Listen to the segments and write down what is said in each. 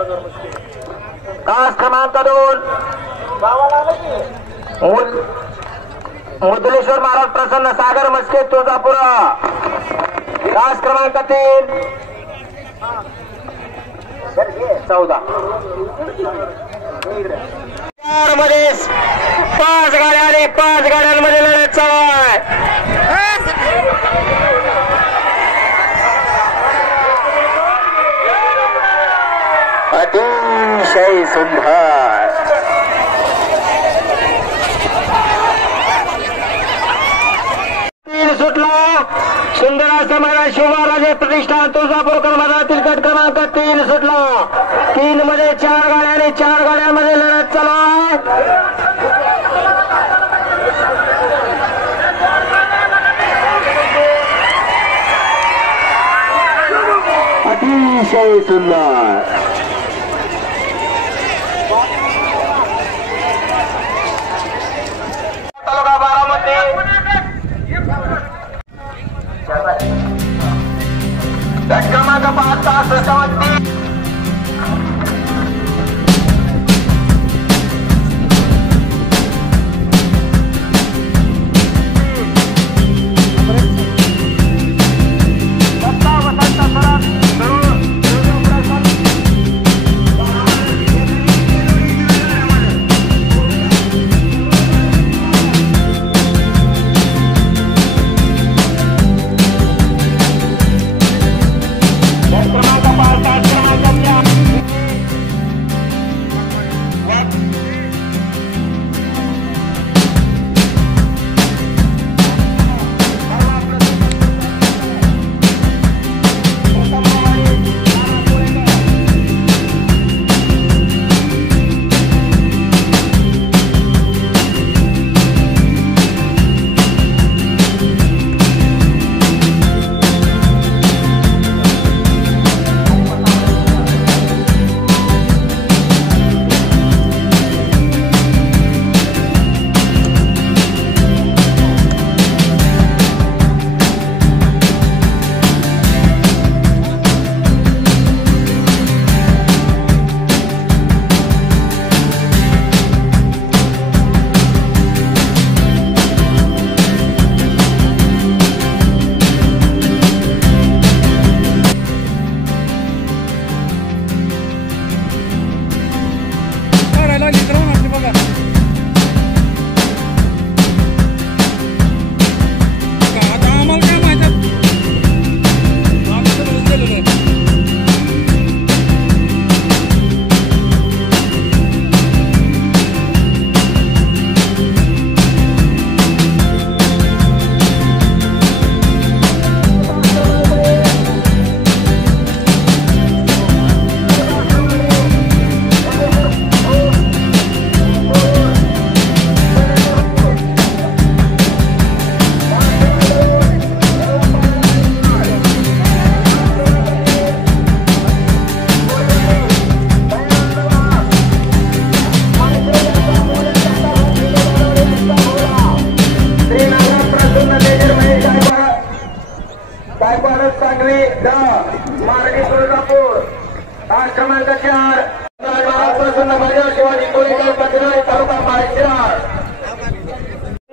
तास क्रमांक 2 मुदलेश्वर महाराज प्रसन्न सागर मस्के तुळजापूर। तास क्रमांक 3 14 मध्ये 5 गाड्या आणि 5 गाड्यांमध्ये लढत चालू आहे। अतिशय सुंदर सुटला सुंदर असा मला शिवराजे प्रतिष्ठान तुळजापूरकर मैदानातील गट क्रमांक 3 सुटला। 3 मध्ये 4 गाड्या आणि 4 गाड्यांमध्ये लढत चालू आहे। अतिशय सुंदर तालुका बारामती गट क्रमांक 5 तास 57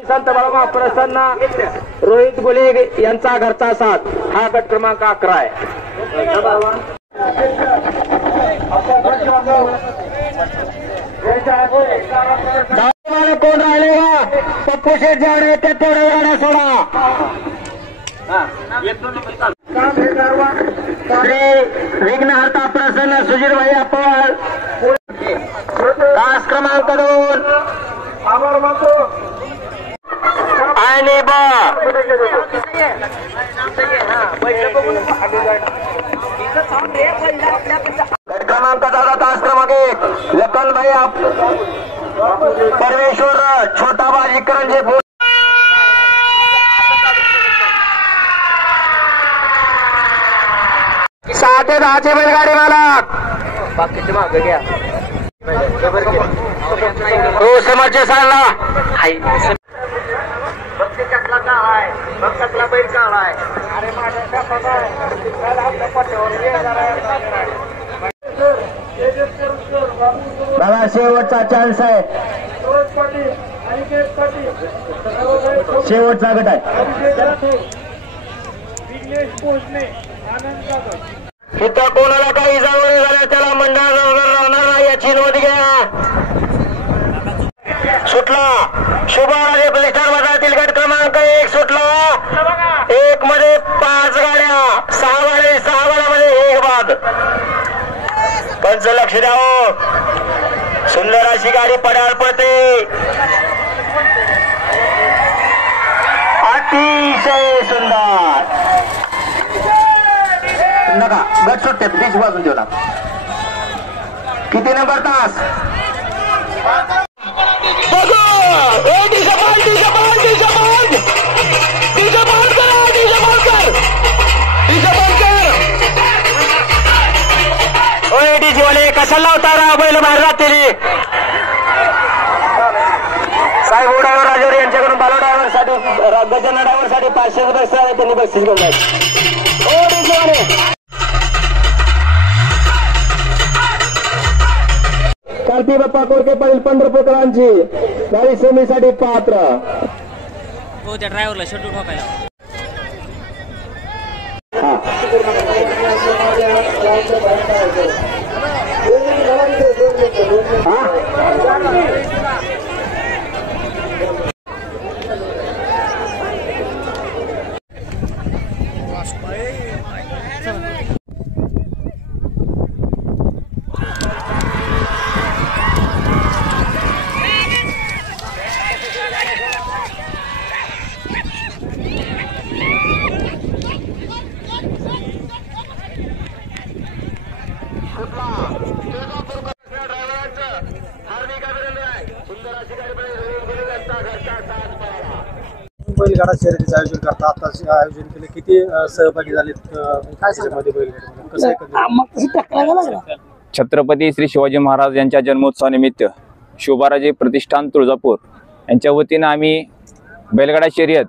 संत बाळामा प्रसन्न रोहित गुले यांचा घरचा साथ हा गट क्रमांक 11 आहे। कोण राहिले का पप्पू शेठ जाडे ते थोड्या गाड्या सोडा। श्री विघ्नहर्ता प्रसन्न सुधीर भाई आपण तास क्रमांक 2 आणि गट क्रमांक 14 तास क्रमांक 1 लखन भाई परमेश्वर छोटा बाजी करंजे साथे 10चे बैलगाडी मालक बाकीचे मागे घ्या हो समोरचे साला भक्ती चकला का आहे भक्तकला बैल का आहे अरे माझ्या आपल्या पट्ट्यावर बघा शेवटचा चान्स आहे, शेवटचा गट आहे. इथं कोणाला काही जावळे झाले त्याला मंडळाजवळ राहणार नाही याची नोंद घ्या. सुटला शुभाराजे प्रतिष्ठान मधातील गट क्रमांक 1 सुटला. 1 मध्ये 5 गाड्या, 6 गाड्यामध्ये 1 बाद. पंच लक्ष द्यावं, सुंदर अशी गाडी पडाळ पडते, अतिशय सुंदर. नका गट सुटते बीच बाजून ठेवला. किती नंबर तास वाले कशाला लावता राव बैल बाहेर जाते. साहेब ड्रायव्हर राजोरी यांच्याकडून बालो ड्रायव्हर साठी गजानन ड्रायव्हर साठी 500 रुपये त्यांनी बक्षीस घेऊन कार्ती बाप्पा कोरके पाटील पंढरपूरकरांची गाडी सेमीसाठी पात्र. हो त्या ड्रायव्हरला शेड्यूल ठोकायला. बैलगाडा शर्यतीचं आयोजन करता, आता आयोजन केले, किती सहभागी झाले, काय त्याच्यामध्ये बैलगाडा? छत्रपती श्री शिवाजी महाराज यांच्या जन्मोत्सवानिमित्त शुभाराजे प्रतिष्ठान तुळजापूर यांच्या वतीनं आम्ही बैलगाडा शर्यत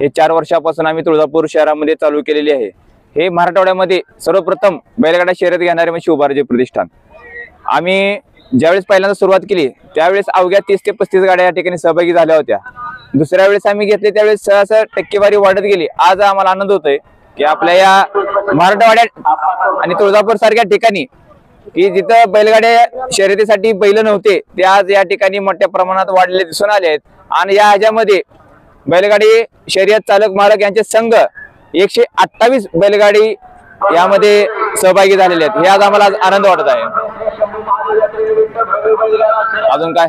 हे 4 वर्षापासून आम्ही तुळजापूर शहरामध्ये चालू केलेली आहे. हे मराठवाड्यामध्ये सर्वप्रथम बैलगाडा शर्यत घेणारे म्हणजे शुभाराजे प्रतिष्ठान. आम्ही ज्यावेळेस पहिल्यांदा सुरुवात केली त्यावेळेस अवघ्या 30 ते 35 गाड्या या ठिकाणी सहभागी झाल्या होत्या. दुसऱ्या वेळेस आम्ही घेतले त्यावेळेस सहसा टक्केवारी वाढत गेली. आज आम्हाला आनंद होतोय की आपल्या या मराठवाड्यात आणि तुळजापूर सारख्या ठिकाणी की जिथं बैलगाड्या शर्यतीसाठी बैल नव्हते ते आज या ठिकाणी मोठ्या प्रमाणात वाढलेले दिसून आले आहेत. आणि या ह्याच्यामध्ये बैलगाडी शर्यत चालक मालक यांचे संघ 128 बैलगाडी यामध्ये सहभागी झालेले आहेत. हे आज आम्हाला आनंद वाटत आहे. अजून काय?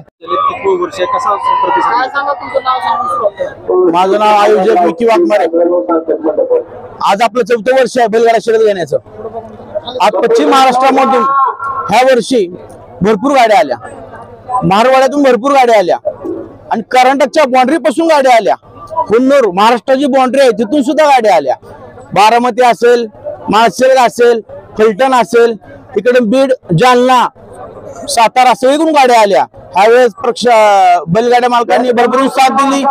माझं नाव आयोजक विकी वाघमारे. आज आपलं 4थं वर्ष आहे बैलगाडा शर्यत घेण्याचं. आज पश्चिम महाराष्ट्रामधून ह्या वर्षी भरपूर गाड्या आल्या, मारवाड्यातून भरपूर गाड्या आल्या आणि कर्नाटकच्या बाउंड्री पासून गाड्या आल्या. हुन्नूर महाराष्ट्राची बाउंड्री आहे तिथून सुद्धा गाड्या आल्या. बारामती असेल, माळशेज असेल, फलटण असेल, तिकडे बीड, जालना, सातारा सगळीकडून गाड्या आल्या. ह्यावेळेस बैलगाड्या मालकांनी भरभरून साथ दिली.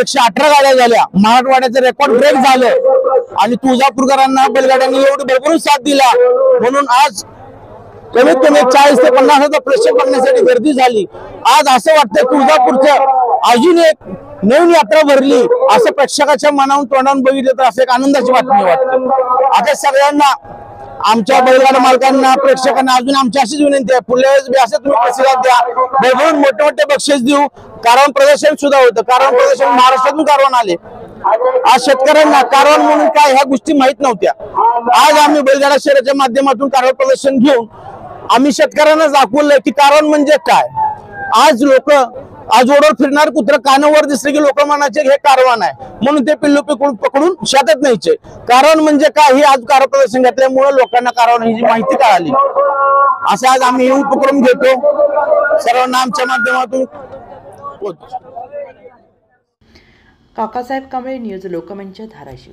118 गाड्या झाल्या. मराठवाड्याचं रेकॉर्ड ब्रेक झालं आणि तुळजापूरकरांना बैलगाड्यांनी एवढी भरभरून साथ दिला म्हणून आज कमीत कमी 40 ते 50 प्रेक्षक बघण्यासाठी गर्दी झाली. आज असं वाटतं तुळजापूरचं अजून एक नवीन यात्रा भरली असं प्रेक्षकाच्या मनावून तोंडावून बघितलं तर असं एक आनंदाची बातमी वाटते. आता सगळ्यांना आमच्या बैलगाडा मालकांना प्रेक्षकांना अजून आमची अशीच विनंती आहे, पुढल्या वेळेस बी असं तुम्ही प्रतिसाद द्या. भरभरून मोठे मोठे बक्षीस देऊ. कारवान प्रदर्शन सुद्धा होतं. कारवान प्रदर्शन महाराष्ट्रातून कारवान आले. आज शेतकऱ्यांना कारवान म्हणून काय ह्या गोष्टी माहित नव्हत्या. आज आम्ही बैलगाडा शर्यतीच्या माध्यमातून कारवान प्रदर्शन घेऊन आम्ही शेतकऱ्यांना दाखवलंय की कारवान म्हणजे काय. आज लोक आज ओढवर फिरणार कुत्र कानावर दिसले की लोक म्हणायचे हे कारवान आहे म्हणून ते पिल्लू पकडून शेतात न्यायचे. कारवान म्हणजे काय हे आज कारवान प्रदर्शन घेतल्यामुळे लोकांना कारवान ही माहिती कळाली. असं आज आम्ही हे उपक्रम घेतो सर्वांना आमच्या माध्यमातून. काकासाहेब कांबळे, न्यूज लोकमंच, धाराशिव.